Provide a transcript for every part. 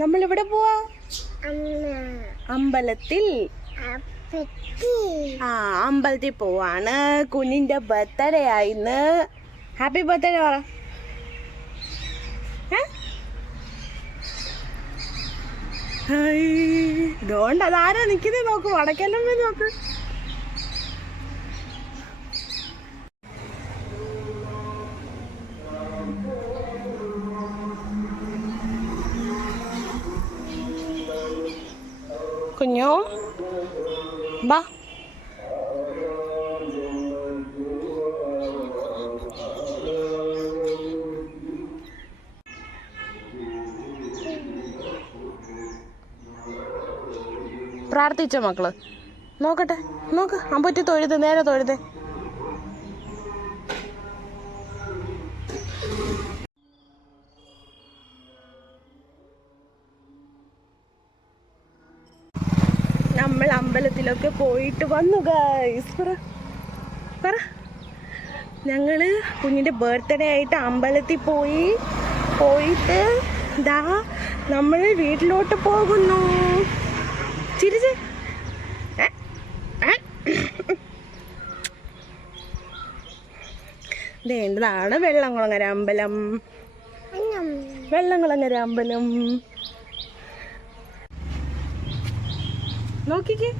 നമ്മളിവിടെ പോവാ അമ്പലത്തിൽ. അമ്പലത്തിൽ പോവാണ്. കുഞ്ഞിന്റെ ബർത്ത്ഡേ ആയിന്ന്. ഹാപ്പി ബർത്ത്ഡേ പറ. ഇതുകൊണ്ട് അതാരാ നിക്കുന്നത് നോക്ക്. വടക്കല്ലമ്മ നോക്ക്. കുഞ്ഞു ബാ. പ്രാർത്ഥിച്ചോ മക്കള്? നോക്കട്ടെ, നോക്ക്. അമ്പറ്റി തൊഴുത്, നേരെ തൊഴുതേ. നമ്മൾ അമ്പലത്തിലൊക്കെ പോയിട്ട് വന്നു ഗൈസ്. പറ. ഞങ്ങള് കുഞ്ഞിന്റെ ബർത്ത്ഡേ ആയിട്ട് അമ്പലത്തിൽ പോയിട്ട് ദാ നമ്മൾ വീട്ടിലോട്ട് പോകുന്നു. ചിരിച്ച് ഇതാണ് വെള്ളംകുളങ്ങര അമ്പലം. വെള്ളംകുളങ്ങര അമ്പലം നോക്കിക്കേ.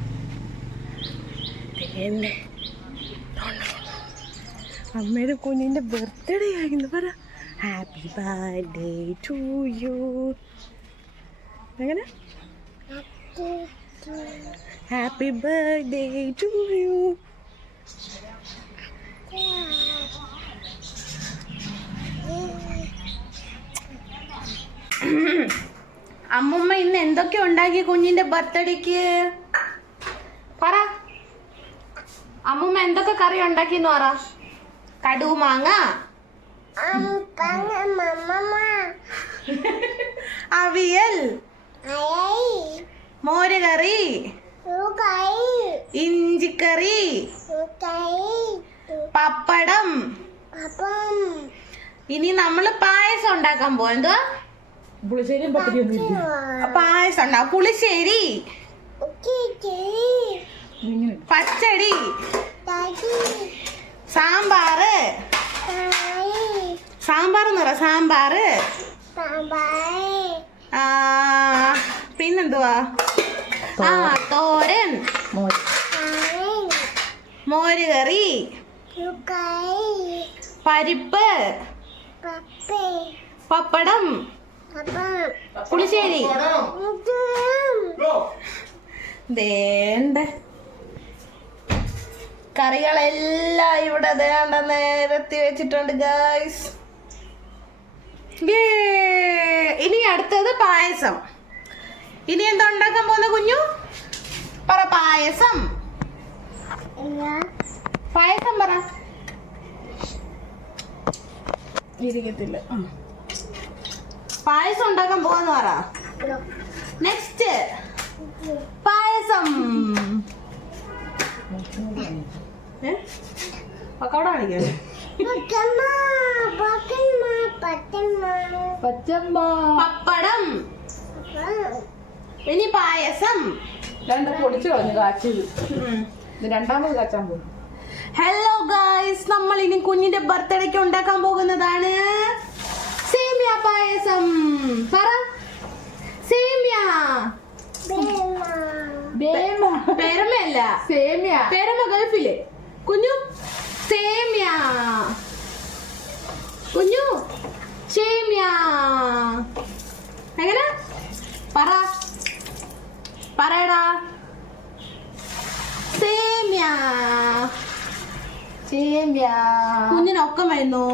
അമ്മയുടെ കുഞ്ഞിന്റെ ബർത്ത്ഡേ ആയിരുന്നു. പറ ഹാപ്പി ബർത്ത്ഡേ ടു യു. എങ്ങനെ? Happy birthday to you. അമ്മുമ്മ ഇന്ന് എന്തൊക്കെ ഉണ്ടാക്കി കുഞ്ഞിന്റെ ബർത്ത്ഡേക്ക്? പറ. അമ്മുമ്മ എന്തൊക്കെ കറി ഉണ്ടാക്കിന്ന് പറ. കടുമാങ്ങ, അവിയൽ, മോര് കറി, ഇഞ്ചിക്കറി, പപ്പടം. ഇനി നമ്മള് പായസം ഉണ്ടാക്കാൻ പോവാ. എന്തുവാ? പായസം ഉണ്ടാവും. പുളിശ്ശേരി, പച്ചടി, സാമ്പാറ്. സാമ്പാറെന്ന് പറ. സാമ്പാറ്. പിന്നെന്തുവാ? തോരൻ, മോര് കറി, പരിപ്പ്, പപ്പടം, പുളിശ്ശേരി. ദേണ്ട കറികളെല്ലാം ഇവിടെ ദേണ്ട നേരത്തി വെച്ചിട്ടുണ്ട് ഗൈസ്. ഇനി അടുത്തത് പായസം. ഇനി എന്താ ഉണ്ടാക്കാൻ പോകുന്ന കുഞ്ഞു? പറ. പായസം. പായസം പറ. ഇരിക്കത്തില്ല. പായസം ഉണ്ടാക്കാൻ പോവാന്ന് പറ. നെക്സ്റ്റ് പായസം. പക്കവട കാണിക്കാൻ. പപ്പടം. ഇനി പായസം. രണ്ട് പൊടിച്ചു കളഞ്ഞു കാച്ചത്. രണ്ടാമത് കാച്ചാൻ പോകും. ഹലോ ഗൈസ്, നമ്മൾ ഇനി കുഞ്ഞിന്റെ ബർത്ത്ഡേക്ക് ഉണ്ടാക്കാൻ പോകുന്നതാണ് സേമിയ പായസം. പറ. സേമിയ. പേരമല്ല, സേമിയ. പേരമ ഗൾഫില്. കുഞ്ഞു സേമിയ. കുഞ്ഞു സേമിയ. എങ്ങനെ? പറ. പറയടാ. സേമിയ. സേമിയ. കുഞ്ഞിനൊക്കം വരുന്നു.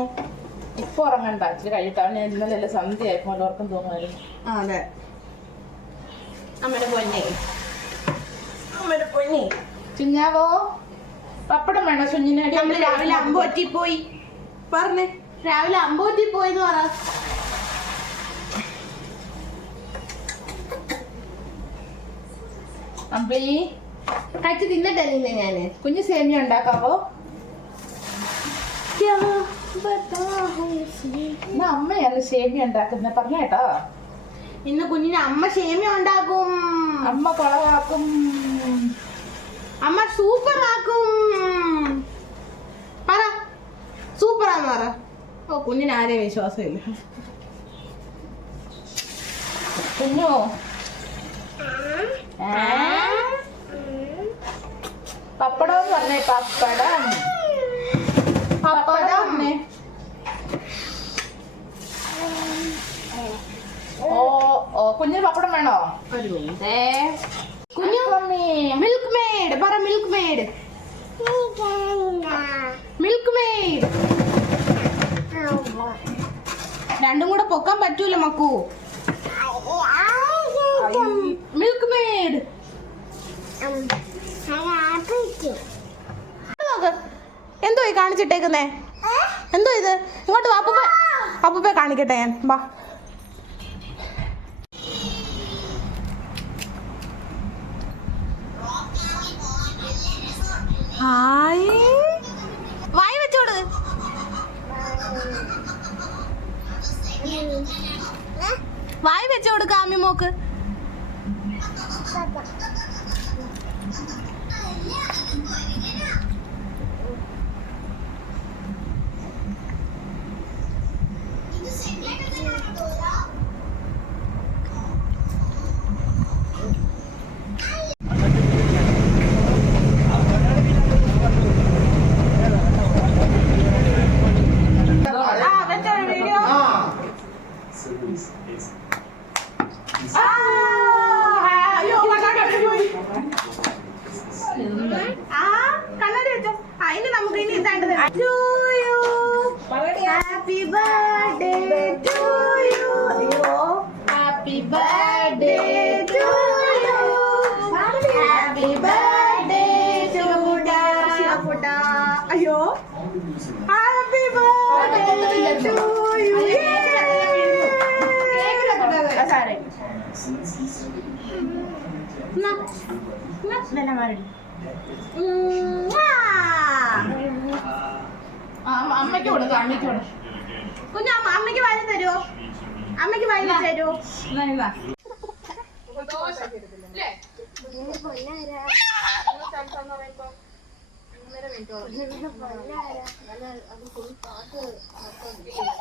ഇപ്പൊ ഉറങ്ങണ്ട. ഇച്ചിരി കഴിയിട്ടാണ്. ഇന്നലെ സന്ധ്യ ആയപ്പോ ഉറക്കം തോന്നുമായിരുന്നു. അതെ. അമ്മയുടെ പൊന്നെ, അമ്മയുടെ പൊന്നെ. ചുഞ്ഞാവോ പപ്പടം വേണോ കുഞ്ഞിന്? നമ്മള് രാവിലെ അമ്പൂറ്റി പോയി. പറഞ്ഞേ. രാവിലെ അമ്പൂറ്റി പോയിന്ന് പറ. അമ്പി കഴിച്ച് തിന്നിട്ടേ നിന്നെ ഞാന്. കുഞ്ഞ് സേമിയ ഉണ്ടാക്കാവോ? बताओ അമ്മയാണ് സേമിയ ഉണ്ടാക്കുന്നത് പറഞ്ഞേട്ടോ. ഇന്ന് കുഞ്ഞിന് അമ്മ സേമിയ ഉണ്ടാക്കും. അമ്മ കുളവാക്കും. അമ്മ സൂപ്പർ ആക്കും. പറ സൂപ്പറാന്ന് പറ. ഓ കുഞ്ഞിന് ആരെയും വിശ്വാസമില്ല. കുഞ്ഞു പപ്പടം പറഞ്ഞേ. പപ്പടം പപ്പടം. ഓ കുഞ്ഞിന് പപ്പടം വേണോ? കുഞ്ഞു മിൽക്ക് മെയ്ഡ് പറ. Milk made. Milk made. രണ്ടും കൂടെ പൊക്കാൻ പറ്റൂല മക്കു. Milk made. എന്തോ ഈ കാണിച്ചിട്ടേക്കുന്നേ? എന്തോ ഇത്? ഇങ്ങോട്ട് വാ അപ്പൂപ്പ. അപ്പൂപ്പ കാണിക്കട്ടെ ഞാൻ. വാ. ഹായ്. വായി വെച്ചോട്. വായി വെച്ചോട് കാമി മോക്ക്. കണ്ണാടി വെച്ചോ. അതിന് നമുക്ക് ഇനി ഇതാണ്ട് happy birthday to you. Happy birthday to you. Happy birthday to Shivaputta. അയ്യോ ഹാപ്പി ബർത്ത്ഡേ ടു യു. അമ്മയ്ക്ക് കൊടുക്കാം. അമ്മയ്ക്ക് കൊടുക്കാം. കുഞ്ഞു അമ്മയ്ക്ക് വാരി തരുമോ? അമ്മയ്ക്ക് വാരി തരുമോ?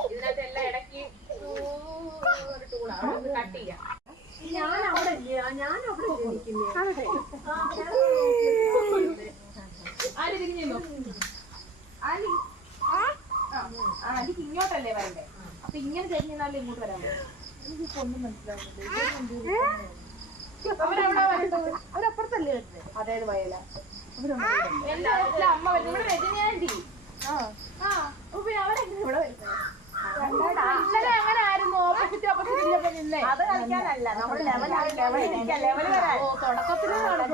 ഇതിനകത്തെല്ലാം ഇടയ്ക്ക് ഒരു ടൂളാണ് കട്ട് ചെയ്യാം. ആര് തിരിഞ്ഞു? ആന്റിക്ക് ഇങ്ങോട്ടല്ലേ വരണ്ടേ? അപ്പൊ ഇങ്ങനെ തിരിഞ്ഞാലേ ഇങ്ങോട്ട് വരാൻ പറ്റും. എനിക്കിപ്പോ ഒന്നും മനസ്സിലാവുന്നില്ല. അവരവിടെ വരേണ്ടത് അവരപ്പുറത്തല്ലേ വരുന്നത്? അതേത് വയല എന്റെ അമ്മ വരുന്നത്. ഇവിടെ രജനി ആന്റി. അവരെങ്ങനെ ഇവിടെ വരുന്നത്? ഇന്നലെ അങ്ങനെ ആയിരുന്നു. ഓപ്പോസിറ്റ് ഓപ്പോസിറ്റ് നിന്നേ. അത് കളിക്കാനല്ല, നമ്മുടെ ലെവൽ തുടക്കത്തിൽ നമ്മുടെ